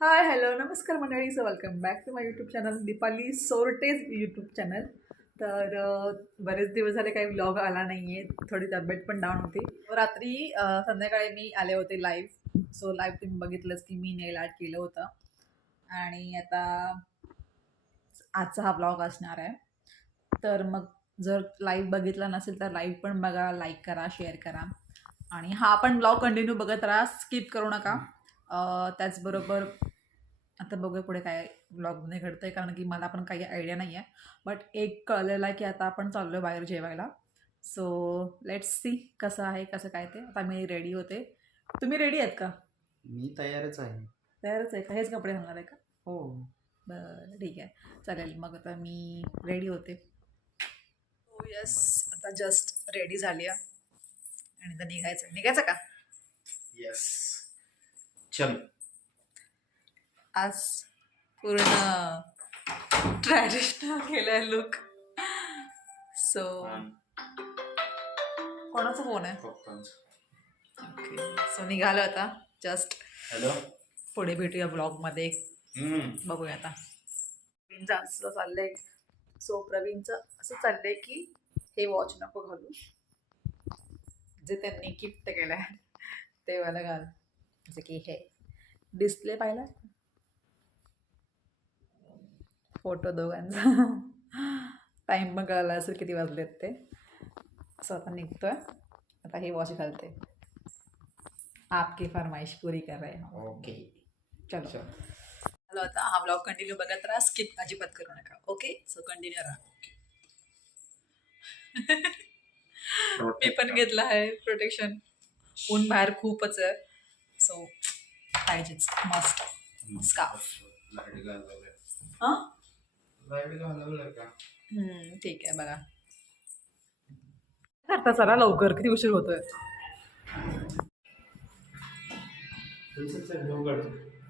हाय hello नमस्कार मंडळी. So welcome back to my YouTube channel Deepali Sortej YouTube channel. तर बरेच दिवस झाले काही व्लॉग आला नाही आहे. थोडी तब्येत पण डाऊन होती. रात्री संध्याकाळी मी आले होते लाईव्ह. सो लाईव्ह तुम्ही बघितलंच की मी नेल आर्ट केलं होतं. आणि आता आजचा हा व्लॉग असणार आहे. तर मग जर लाईव्ह बघितला नसेल तर लाईव्ह पण बघा, लाईक करा, शेअर करा आणि हा पण ब्लॉग कंटिन्यू बघत राहा, स्किप करू नका. त्याचबरोबर आता बघूया पुढे काय व्लॉगमध्ये घडतं आहे, कारण की मला पण काही आयडिया नाही आहे. बट एक कळलेलं आहे की आता आपण चाललो आहे बाहेर जेवायला. सो लेट्स सी कसं आहे कसं काय ते. आता मी रेडी होते. तुम्ही रेडी आहेत का? मी तयारच आहे. तयारच आहे का? हेच कपडे घालणार आहे का? हो. बरं ठीक आहे, चालेल. मग आता मी रेडी होते. हो यस, आता जस्ट रेडी झाली आहे आणि आता निघायचं. निघायचं का? येस. चल. आज पूर्ण ट्रॅडिशनल केलंय लुक. सो कोणाचा फोन आहे? ओके, सो निघालो आता जस्ट. हॅलो. पुढे भेटूया ब्लॉगमध्ये. बघूया आता. प्रवीणचं असं चाललंय. सो प्रवीणचं असं चाललंय की हे वॉच नको घालू, जे त्यांनी गिफ्ट केलंय ते वाला घाल. जसं की हे डिस्प्ले पाहिला, फोटो दोघांचा. टाईम पण कळला असेल किती वाजलेत ते. सो आता निघतोय. आता हे वॉच घालते. आपकी फरमाइश पूरी कर रहे हैं. ओके. चलो चलो, आता हा ब्लॉग कंटिन्यू बघत राहा, स्किप अजिबात करू नका. ओके, सो कंटिन्यू राहा. मी पण घेतला आहे प्रोटेक्शन. ऊन बाहेर खूपच आहे. सो पाहिजेच, मस्ट स्कार्फ. लाईट घालवलंय. हां लाईट घालवलंय का? ठीक आहे. बघा करता चला लवकर, किती उशीर होतोय.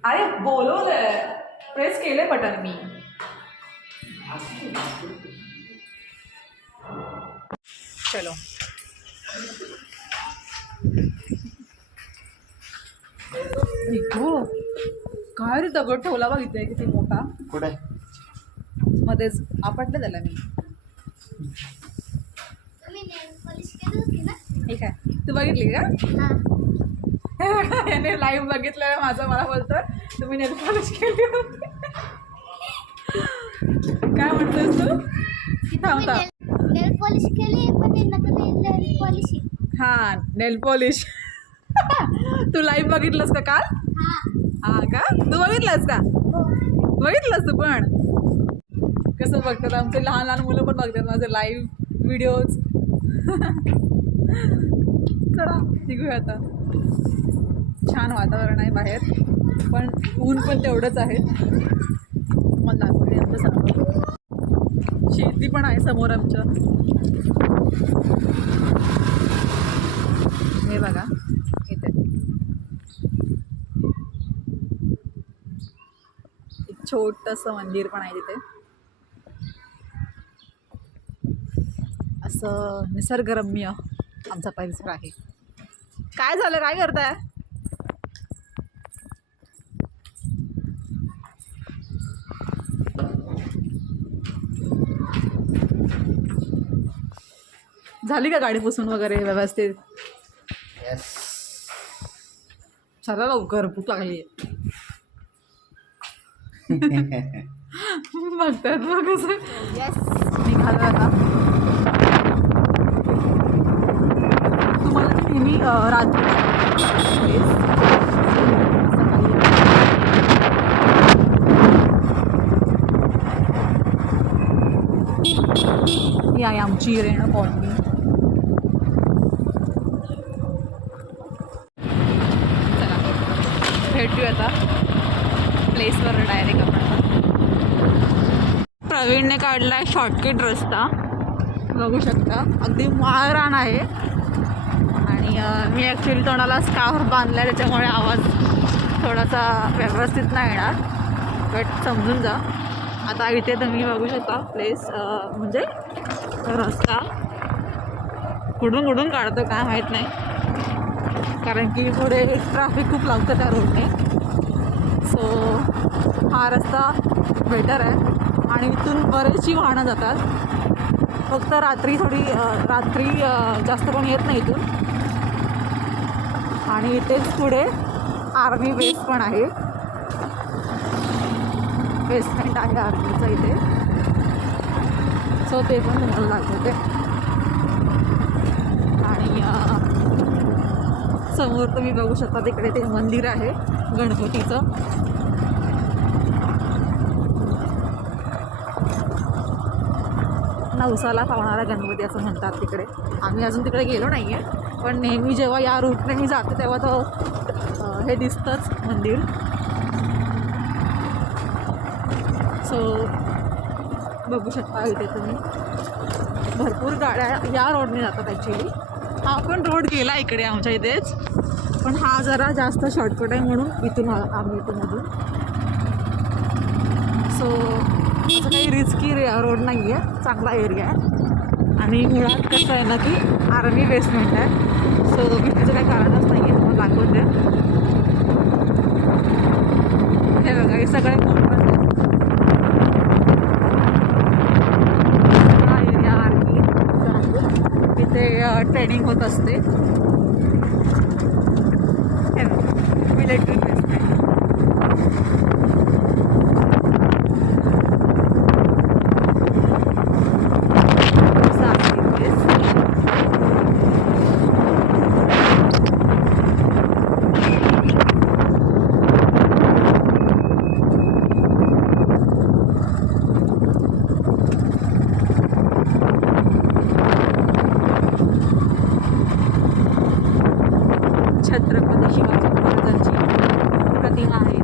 अरे बोलवलंय, प्रेस केलंय बटन मी. चलो काय रे, दगड ठेवला बघ इथे किती मोठा. कुठे? मध्येच आपटलं त्याला मी. ठीक आहे, तू बघितली का? याने लाईव्ह बघितलं माझं, मला बोलतोय तुम्ही नेल पॉलिश केली होती. काय म्हणतोस तू? थांबता नेल पॉलिश केली पण नेल पॉलिश. हा, नेल पॉलिश. तू लाईव्ह बघितलंस का काल? हा का? तू बघितलंस का? बघितलंस तू पण? कसं बघतात आमचे लहान लहान मुलं पण बघतात माझे लाईव्ह व्हिडिओज. चला निघूया आता. छान वातावरण आहे बाहेर, पण ऊन पण तेवढंच आहे. मला दाखवते आमचं समोर शेती पण आहे समोर आमच्या. हे बघा इथे एक छोटंसं मंदिर पण आहे तिथे. असं निसर्गरम्य आमचा परिसर आहे. काय झालं, काय करताय? झाली का गाडी पुसून वगैरे व्यवस्थित? येस. चला लवकर, भूक लागली. बघतात मग कसं. येस, निघालो आता. तुम्हाला नेहमी रात्री ही आहे आमची रेणू कॉलनी. चला भेटूया आता प्लेसवर डायरेक्ट आपण. प्रवीणने काढलाय शॉर्टकट रस्ता, बघू शकता. अगदी माळरान आहे. आणि मी ॲक्च्युली तोंडाला स्कार्फ बांधला आहे, त्याच्यामुळे आवाज थोडासा व्यवस्थित नाही येणार, बट समजून जा. आता इथे तुम्ही बघू शकता प्लेस, म्हणजे रस्ता कुठून कुठून काढतो काय माहीत नाही, कारण की पुढे ट्रॅफिक खूप लागतं त्या रोडने. सो हा रस्ता बेटर आहे आणि इथून बरेचशी वाहनं जातात. फक्त रात्री जास्त कोण येत नाही इथून. आणि इथेच पुढे आर्मी बेस पण आहे, बेसमेंट आहे आर्मीचं इथे. सो ते पण तुम्हाला दाखवते. आणि समोर तुम्ही बघू शकता तिकडे ते मंदिर आहे गणपतीचं. नवसाला पावणारा गणपती असं म्हणतात तिकडे. आम्ही अजून तिकडे गेलो नाही आहे, पण नेहमी जेव्हा या रूटने मी जाते तेव्हा तो हे दिसतंच मंदिर. सो बघू शकता इथे तुम्ही भरपूर गाड्या या रोडने जातात. ॲक्च्युली हा पण रोड गेला इकडे आमच्या इथेच, पण हा जरा जास्त शॉर्टकट आहे म्हणून इथून आम्ही इथून. सो असं काही रिस्की रोड नाही आहे, चांगला एरिया आहे. आणि मुळात कसं आहे ना की आर्मी बेसमेंट आहे. सो भीतीचं काही कारणच नाही आहे, तुम्हाला दाखवते. हे बघा हे सगळे सगळा एरिया आर्मी इथे ट्रेनिंग होत असते. हे बघा मिलिटरी बेसमेंट. छत्रपती शिवाजी महाराजांची प्रतिमा आहे.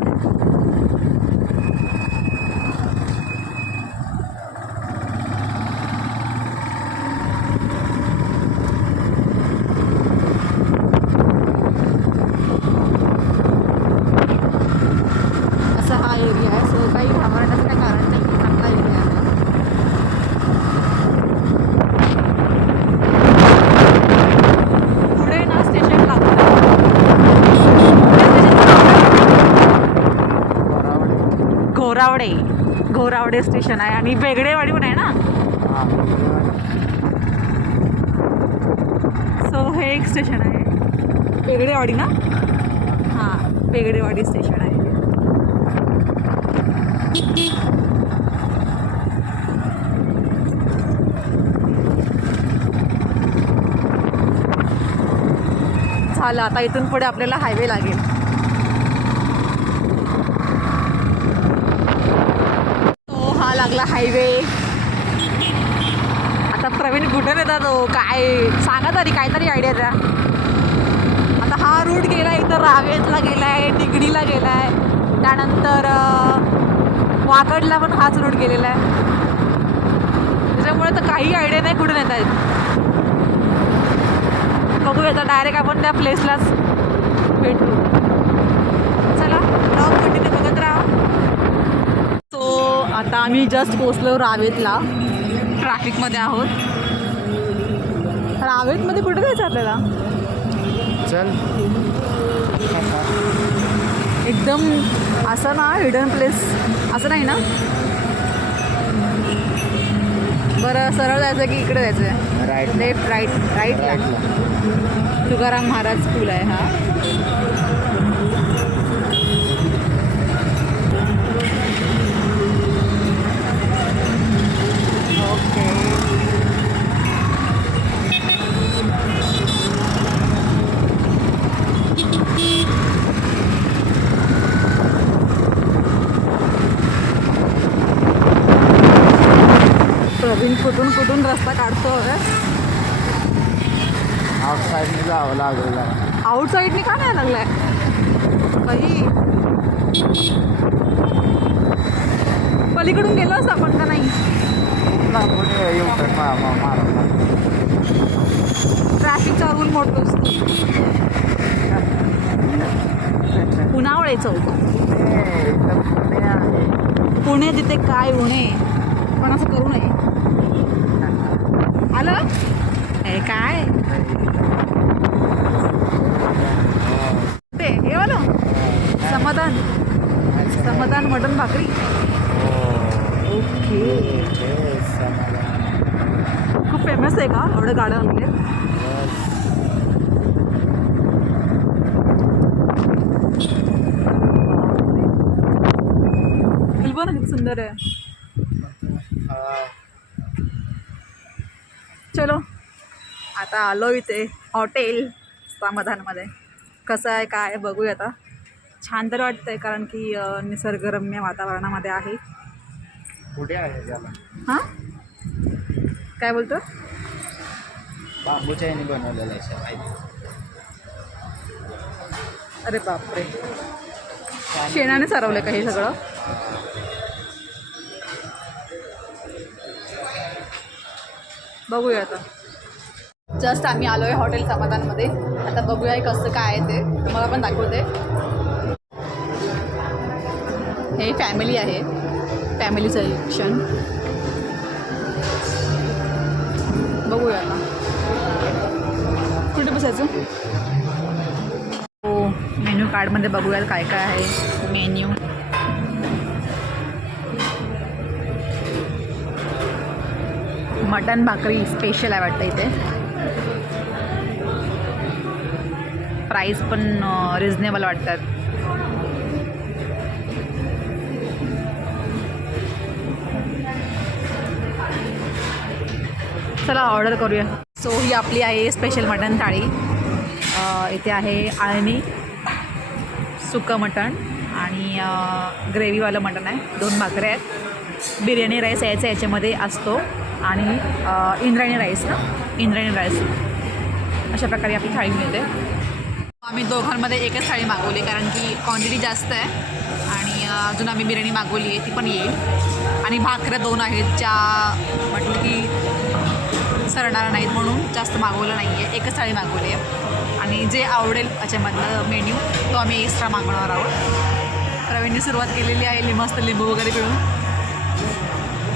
असा हा एरिया आहे. सो काही घाबरण्याचं काही कारण नाही, चांगला एरिया आहे. पुढे ना स्टेशन लागतं, घोरावडे स्टेशन आहे. आणि बेगडेवाडी पण आहे ना. सो हे एक स्टेशन आहे बेगडेवाडी ना. हां बेगडेवाडी स्टेशन आहे. झालं आता इथून पुढे आपल्याला हायवे लागेल. तो हा लागला हायवे. आता प्रवीण कुठे येतात तो काय सांगा तरी, काहीतरी आयडिया द्या. आता हा रूट गेला इथं रावेतला गेला आहे, निगडीला गेला आहे, त्यानंतर वाकडला पण हाच रूट गेलेला आहे. त्याच्यामुळे तर काही आयडिया नाही कुठून येत आहेत. बघूया आता डायरेक्ट आपण त्या प्लेसलाच भेटू. चला ब्लॉग कंटिन्यू बघत राहा. सो आता आम्ही जस्ट पोचलो रावेतला. ट्रॅफिकमध्ये आहोत. रावेतमध्ये कुठे जायचं आपल्याला? चल एकदम असं ना हिडन प्लेस असं नाही ना. बरं सरळ जायचं की इकडे जायचं आहे? राईट लेफ्ट राईटला. तुकाराम महाराज स्कूल आहे हा. ओके प्रवीण कुठून रस्ता काढतोय. आउटसाईडने जावं लागेल. आउटसाईडने का नाही लागलाय काही? पलीकडून गेलो असं आपण का नाही? ट्रॅफिकचा रूल मोठं असतो. पुनावळे चौक पुणे तिथे काय उणे, पण असं करू नये. आलं हे काय ते हे वालं समाधान. समाधान मटण भाकरी. ओके. खूप फेमस आहे का एवढ्या गाड्या वगैरे? बिलबो ना किती सुंदर आहे. चलो आता आलो इथे हॉटेल समाधानमध्ये. कसं आहे काय आहे बघूया आता. छान तर वाटतंय कारण की निसर्गरम्य वातावरणामध्ये आहे. कुठे आहे त्याला? हां काय बोलतो? बांबूच्या याने बनवलेलं आहे. अरे बापरे, शेणाने सारवलं का हे सगळं? बघूया आता. जस्ट आम्ही आलो आहे हॉटेल समाधानमध्ये. आता बघूया कसं काय आहे ते तुम्हाला पण दाखवते. हे फॅमिली आहे, फॅमिली सेक्शन. बघूया आता कुठे बसायचं. हो मेन्यू कार्डमध्ये बघूया काय काय आहे. मेन्यू मटन भाकरी स्पेशल आहे वाटतं इथे. प्राईस पण रिजनेबल वाटतात. चला ऑर्डर करूया. सो ही आपली आहे स्पेशल मटन थाळी. इथे आहे आळणी सुकं मटण आणि ग्रेव्हीवालं मटण आहे. 2 भाकऱ्या आहेत. बिर्याणी राईस याच्यामध्ये असतो आणि इंद्रायणी राईस अशा प्रकारे आपली थाळी मिळते. आम्ही दोघांमध्ये एकच थाळी मागवली कारण की क्वांटिटी जास्त आहे आणि अजून आम्ही बिर्याणी मागवली आहे ती पण येईल. आणि भाकऱ्या 2 आहेत ज्या म्हटलं की सरणार नाहीत म्हणून जास्त मागवलं नाही आहे. एकच थाळी मागवली आहे आणि जे आवडेल त्याच्यामधलं मेन्यू तो आम्ही एक्स्ट्रा मागवणार आहोत. प्रवीणने सुरुवात केलेली आहे मस्त लिंबू वगैरे पिळून.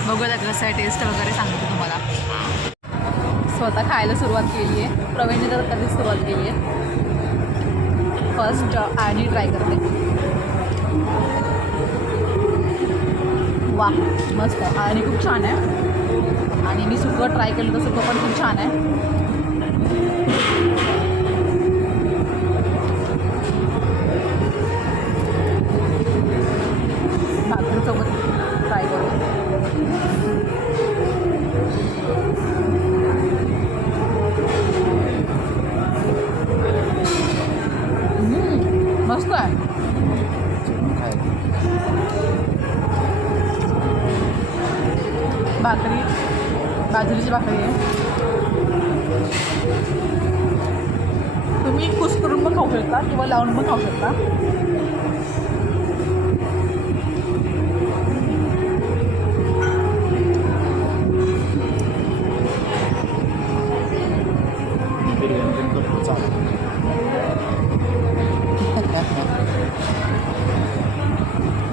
बघूया कसं आहे टेस्ट वगैरे सांगतो तुम्हाला. स्वतः खायला सुरुवात केली आहे. प्रवीणने तर कधीच सुरुवात केली आहे. फर्स्ट आणि ट्राय करते. वा मस्त आहे आणि खूप छान आहे. आणि मी सुकं ट्राय केलं तर सुकं पण खूप छान आहे. भाकरीसोबत ट्राय करू. मस्त आहे. भाकरी बाजरीची भाकरी आहे. तुम्ही कुस्करून पण खाऊ शकता किंवा लावून पण खाऊ शकता.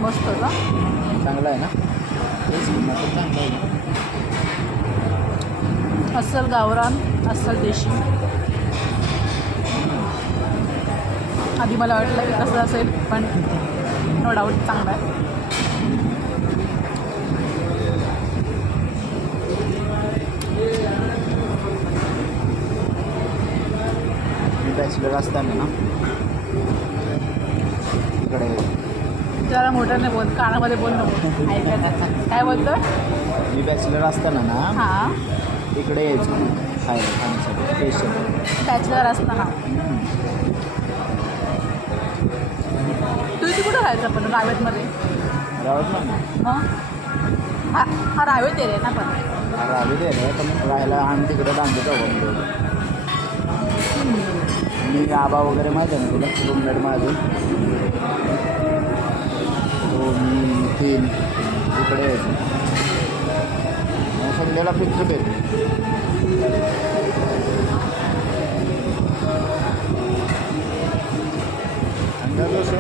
मस्त का? चांगला आहे ना? चांगला आहे. अस्सल गावरान अस्सल देशी. आधी मला वाटलं की कसं असेल पण नो डाऊट चांगला आहे. मी बॅचलर असताना ना इकडे जरा मोठ्याने बोल, कानामध्ये बोल नको ऐकायला. काय बोलतो? मी बॅचलर असताना ना हां इकडे यायचो खायला खाण्यासाठी स्पेशल. बॅचलर असताना तू इथे कुठं राहायचं पण रावेतमध्ये? रावत ना मग हा रावेत एरिया ना पण रावी दे रे पण राहायला आम्ही तिकडे बांधतो जाऊ. मी आबा वगैरे माहीत आहे ना तुला रूममेट माझी. तो मी 3 इकडे यायचो. मग संध्याला फिक्स येतो. आणि कसं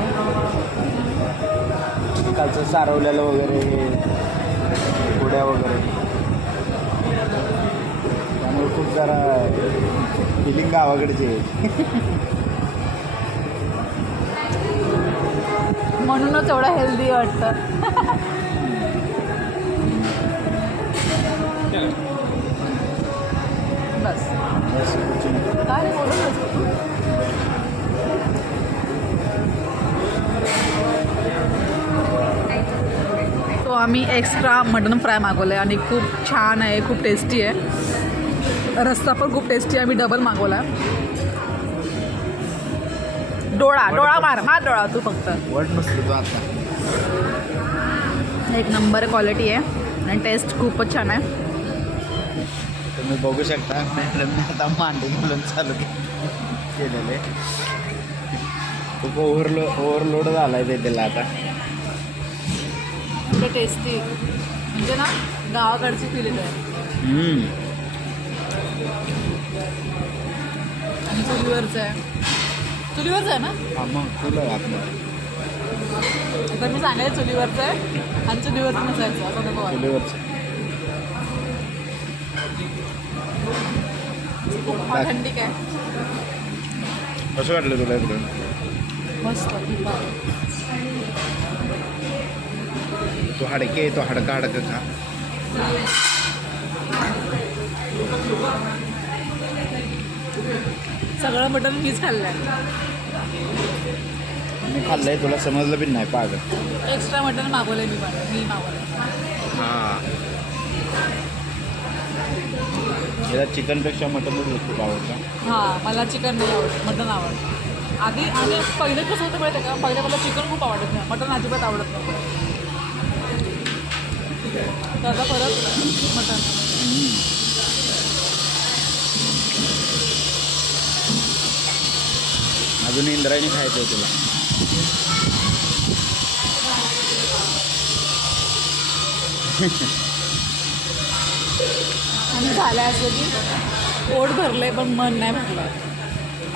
कालचं सारवलेलं वगैरे पुड्या वगैरे त्यामुळे खूप जरा फिलिंग गावाकडची आहे. म्हणूनच एवढं हेल्दी वाटतं. बस काय बोलत तो आम्ही एक्स्ट्रा मटन फ्राय मागवलं आहे आणि खूप छान आहे, खूप टेस्टी आहे. रस्सा पण खूप टेस्टी आहे. आम्ही डबल मागवला आहे. डोळा मार डोळा तू फक्त. वट नसतो तो आता. एक नंबर क्वालिटी आहे आणि टेस्ट खूपच छान आहे. तुम्ही बघू शकता मॅडमने आता मांडी घालून चालू केलेले. खूप ओव्हरलोड झाला आहे त्याला आता. म्हणजे टेस्टी म्हणजे ना गावाकडची फील येत आहे. आणि चुलीवरचं आहे ना. हा मग तुला आपलं तर मी सांगायचं चुलीवरचं आहे आणि चुलीवरचं नसायचं असं नको व्हायला. चुलीवरचं. खूप ऑथेंटिक आहे. कसं वाटलं तुला इकडं? मस्त खूप भारी. तो हाडके तो हाडका खा. सगळं मटण मीच खाल्लं आहे. मी खाल्लंय तुला समजलं बी नाही पाग. एक्स्ट्रा मटण मागवलं आहे मी मागवलं. हां याला चिकनपेक्षा मटनच खूप आवडतं. हां मला चिकन नाही आवडत, मटण आवडतं. आधी आणि पहिले कसं होतं माहिती आहे का, पहिले मला चिकन खूप आवडत नाही, मटण अजिबात आवडत नव्हतं. त्याचा फरक मटण. अजून इंद्रायणी खायचं आहे तुला. आणि झालं असं की पोट भरलंय पण मन नाही भरलंय.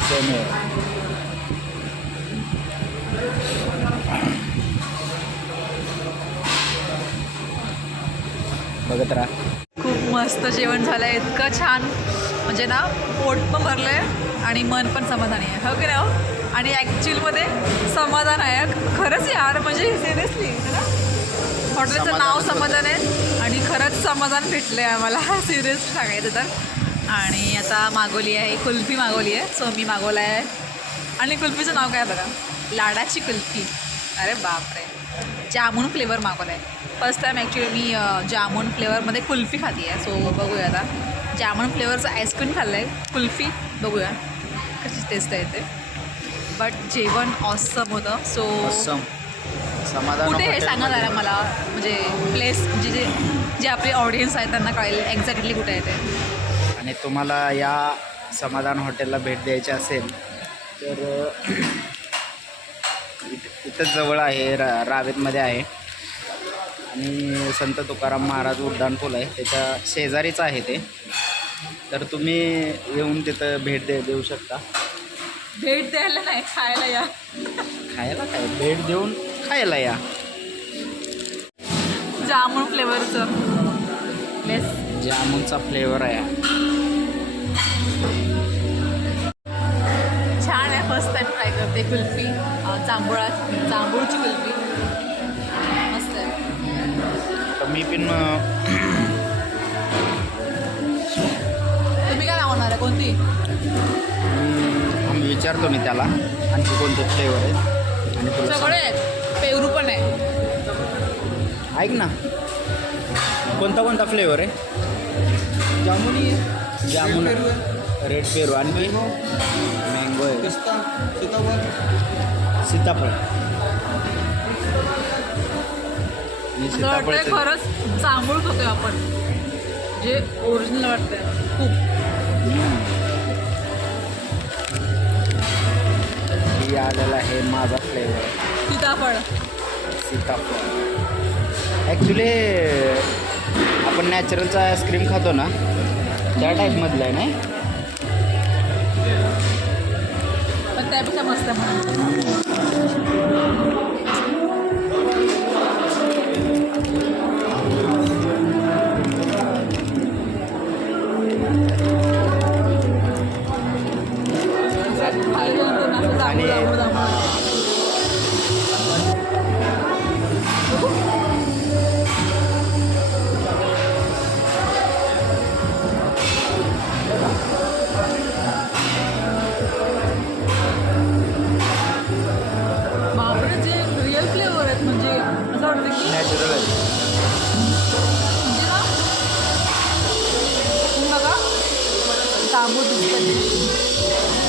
सेम आहे. बघत राहा. खूप मस्त जेवण झालं आहे, इतकं छान म्हणजे ना पोट पण भरलं आहे आणि मन पण समाधानी आहे. हो की नाही हो. आणि ॲक्च्युअलमध्ये समाधान आहे खरंच यार, म्हणजे सिरियसली ना हॉटेलचं नाव समाधान आहे आणि खरंच समाधान भेटलं आहे आम्हाला सिरियसली सांगायचं तर. आणि आता मागवली आहे कुल्फी मागवली आहे. सो मी मागवला आहे आणि कुल्फीचं नाव काय बघा, लाडाची कुल्फी. अरे बापरे, जामून फ्लेवर मागवला आहे. फर्स्ट टाईम ॲक्च्युली मी जामून फ्लेवरमध्ये कुल्फी खाती आहे. सो बघूया आता. जामून फ्लेवरचं आईस्क्रीम खाल्लं आहे, कुल्फी बघूया कशी टेस्ट आहे ते. बट जेवण ऑसम होतं. सो समाधान कुठे हे सांगा जरा मला, म्हणजे प्लेस म्हणजे जे आपले ऑडियन्स आहेत त्यांना कळेल एक्झॅक्टली कुठे आहे ते. आणि तुम्हाला या समाधान हॉटेलला भेट द्यायची असेल तर इथंच जवळ आहे, रावेतमध्ये आहे. आणि संत तुकाराम महाराज उड्डाण पूल आहे त्याच्या शेजारीच आहे ते. तर तुम्ही येऊन तिथं भेट देऊ शकता. भेट द्यायला नाही, खायला या. खायला काय, भेट देऊन खायला या. जामून फ्लेवरचं बेस जामूनचा फ्लेवर आहे. छान आहे. फर्स्ट टाईम ट्राय करते कुल्फी, जांभूळची कुल्फी मस्त आहे. तर मी पण तुम्ही काय लावणार आहे, कोणती? आम्ही विचारतो मी त्याला आणखी कोणते फ्लेवर आहेत आणि तुला सगळे आहेत, पेरू पण आहे. ऐक ना, कोणता फ्लेवर आहे? जामुन रेड पेरू आणखी मँगो आहे, सीताफळ. असं वाटतंय खरंच जांभूळ खातोय आपण, जे ओरिजिनल वाटतंय खूप. ही आलेला आहे माझा फ्लेवर सीताफळ. ॲक्च्युली आपण नॅचरलचा आईस्क्रीम खातो ना त्या टाईपमधलं आहे नाही, पण त्यापेक्षा मस्त आहे. नॅचरल आहे. बघा तांबूळ दिसतं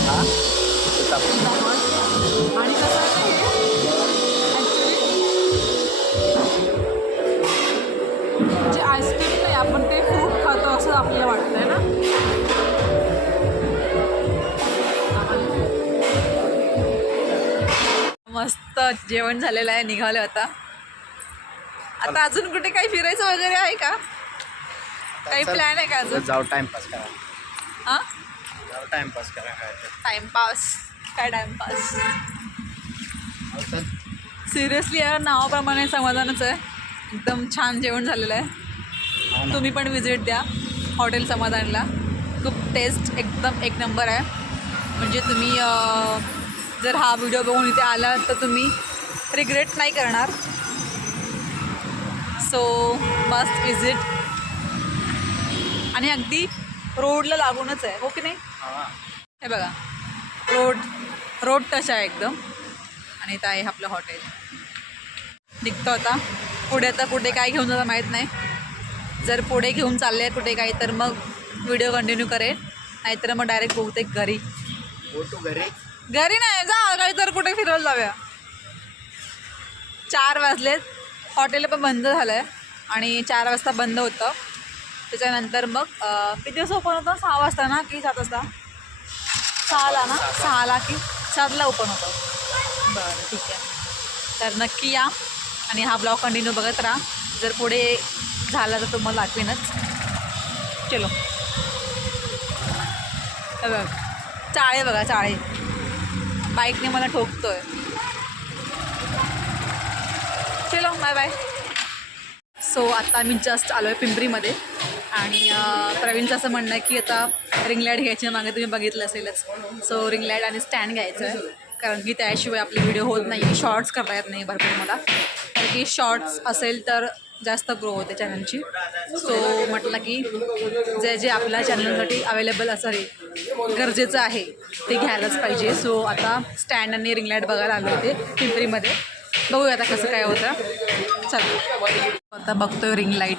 हां ते तापलं. आणि कसं आहे जे आईस्क्रीम नाही आपण ते फ्रूट खातो असं आपल्याला वाटतंय ना. मस्त जेवण झालेलं आहे, निघालं आता. आता अजून कुठे काही फिरायचं वगैरे आहे का? काही प्लॅन आहे का अजून? जाऊ टाइमपास करा. हां जाऊ टाइमपास करा. काय टाइमपास काय टाइमपास तर सिरियसली यार नावाप्रमाणे समाधानच आहे. एकदम छान जेवण झालेलं आहे. तुम्ही पण विजिट द्या हॉटेल समाधानला. खूप टेस्ट एकदम एक नंबर आहे. म्हणजे तुम्ही जर हा व्हिडिओ बघून इथे आला तर तुम्ही रिग्रेट नाही करणार. So must visit. आणि अगदी रोडला लागूनच आहे, हो की नाही? हे बघा रोड टच आहे एकदम. आणि इथं आहे आपलं हॉटेल. निघतो आता पुढे. आता कुठे काय घेऊन जाता माहीत नाही. जर पुढे घेऊन चालले कुठे काही तर मग व्हिडिओ कंटिन्यू करेल, नाहीतर मग डायरेक्ट बहुतेक घरी. घरी नाही जा, काही तर कुठे फिरायला जाऊया. 4 वाजलेत. हॉटेल पण बंद झालं आहे आणि 4 वाजता बंद होतं. त्याच्यानंतर मग किती वाजता ओपन होतं? 6 वाजता ना की 7 वाजता? 6ला ना, 6ला की 7ला ओपन होतं. बरं ठीक आहे. तर नक्की या आणि हा ब्लॉग कंटिन्यू बघत राहा. जर पुढे झाला तर तुम्हाला दाखवेनच. चलो बघ चाळे बघा, चाळे बाईकने मला ठोकतोय. चलो बाय बाय. सो आता मी जस्ट आलो आहे पिंपरीमध्ये. आणि प्रवीणचं असं म्हणणं आहे की आता रिंग लाईट घ्यायची मागे तुम्ही बघितलं असेलच. सो रिंग लाईट आणि स्टँड घ्यायचं आहे, कारण की त्याशिवाय आपले व्हिडिओ होत नाही. शॉर्ट्स करता येत नाही भरपूर मला, कारण की शॉर्ट्स असेल तर जास्त ग्रो होते चॅनलची. सो म्हटलं की जे जे आपल्या चॅनलसाठी अवेलेबल असं गरजेचं आहे ते घ्यायलाच पाहिजे. सो आता स्टँड आणि रिंग लाईट बघायला आले होते पिंपरीमध्ये. बघूया आता कसं काय होतं. चल आता बघतोय रिंग लाईट.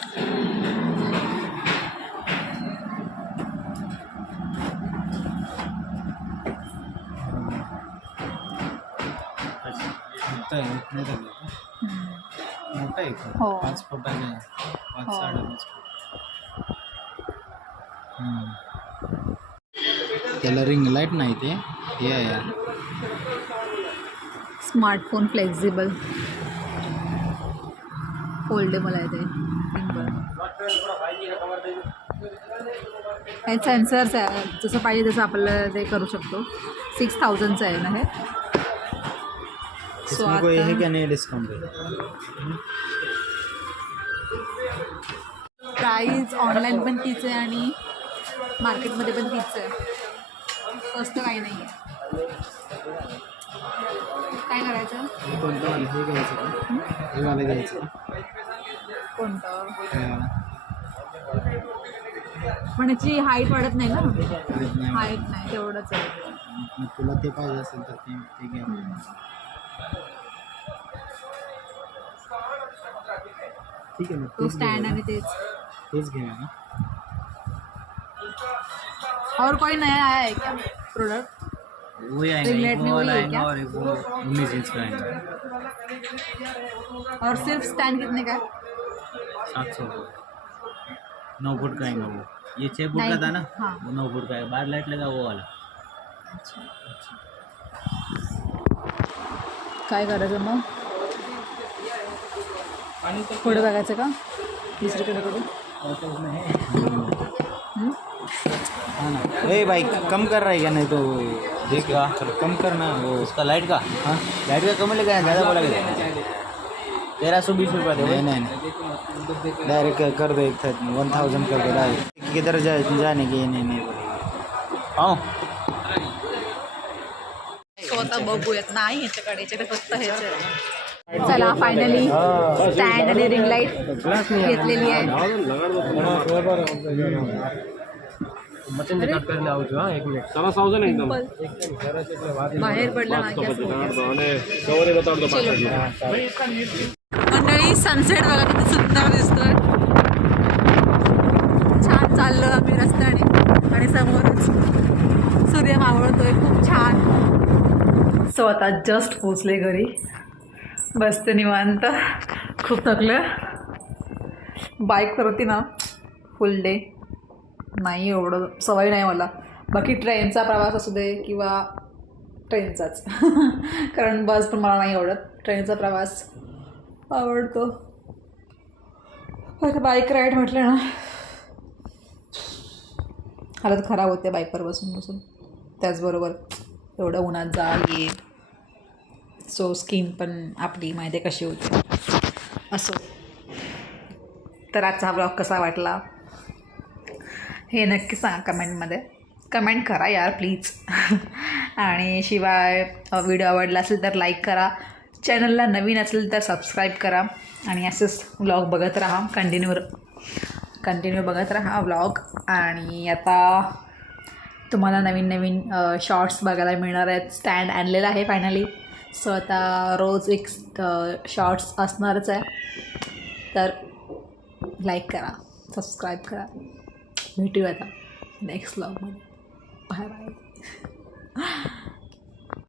मोठा आहे. हो 5 फुटाचे 5 साडेपाच. त्याला रिंग लाईट नाही ते हे आहे. स्मार्टफोन फ्लेक्झिबल फोल्डेबल आहे ते. हे सेन्सर्स आहे, जसं पाहिजे तसं आपल्याला ते करू शकतो. 6000चं आहे ना हे. सो आता हे क्या नाही डिस्काउंट प्राईज ऑनलाईन पण तीच आहे आणि मार्केटमध्ये पण तीच आहे. स्वस्त काही नाही आहे. काय करायचं? कोणतं वालं हे घ्यायचं का? हे वालं घ्यायचं का? कोणतं? हे वालं. पण याची हाईट वाढत नाही ना. नाही. हाईट नाही, तेवढंच आहे. मग तुला ते पाहिजे असेल तर ते घ्या. ठीक आहे. तो स्टँड आणि तेच घ्या ना. और कोई नया आया है क्या प्रोडक्ट? वही रिंग लाइट में वही है क्या? और एक वो 19 इंच का है. और सिर्फ स्टैंड कितने का है? 700. 9 फुट का है वो. ये 6 फुट का था ना. हाँ. वो 9 फुट का है. बाहर लाइट लगा वो वाला. काय करायचं मग? पुढे बघायचं का दुसरीकडे कुठे? हाँ ना. ए भाई कम कर रहा है क्या? नहीं तो देख कम करना वो उसका लाइट का. हाँ लाइट का कम लेगा, ज़्यादा बोला गया. 1320 रुपये दे. नहीं डायरेक्ट कर दो. 1000 कर दो डायरेक्ट. किधर जाने की? नहीं हाँ. सो आता बघूयात. नाही ह्याच्याकडे फक्त ह्याचं आहे. चला फायनली स्टँड आणि रिंग लाईट घेतलेली आहे. बाहेर पडलं ना की असं. मंडळी आणि सनसेट बघा किती सुंदर दिसतोय. छान चाललो आम्ही रस्त्याने आणि समोरच सूर्य मावळतोय खूप छान. सो आता जस्ट पोचले घरी, बसते निवांत, खूप थकलं. बाईकवर होती ना फुल डे, नाही एवढं सवय नाही मला. बाकी ट्रेनचा प्रवास असू दे किंवा ट्रेनचाच कारण बस पण मला नाही आवडत, ट्रेनचा प्रवास आवडतो. आता बाईक राईड म्हटलं ना हालत खराब होते बाईकवर बसून बसून. त्याचबरोबर एवढं उन्हात जा ये, सो स्किन पण आपली माहिती आहे कशी होते. असो, तर आजचा हा ब्लॉग कसा वाटला हे नक्की सांगा कमेंटमध्ये. कमेंट करा यार प्लीज आणि शिवाय व्हिडिओ आवडला असेल तर लाईक करा, चॅनलला नवीन असेल तर सबस्क्राईब करा आणि असेच व्लॉग बघत राहा, कंटिन्यू बघत राहा व्लॉग. आणि आता तुम्हाला नवीन नवीन शॉर्ट्स बघायला मिळणार आहेत. स्टँड आणलेला आहे फायनली, सो आता रोज एक शॉर्ट्स असणारच आहे. तर लाईक करा, सबस्क्राईब करा. भेटूया आता नेक्स्ट व्लॉगमध्ये. Bye bye.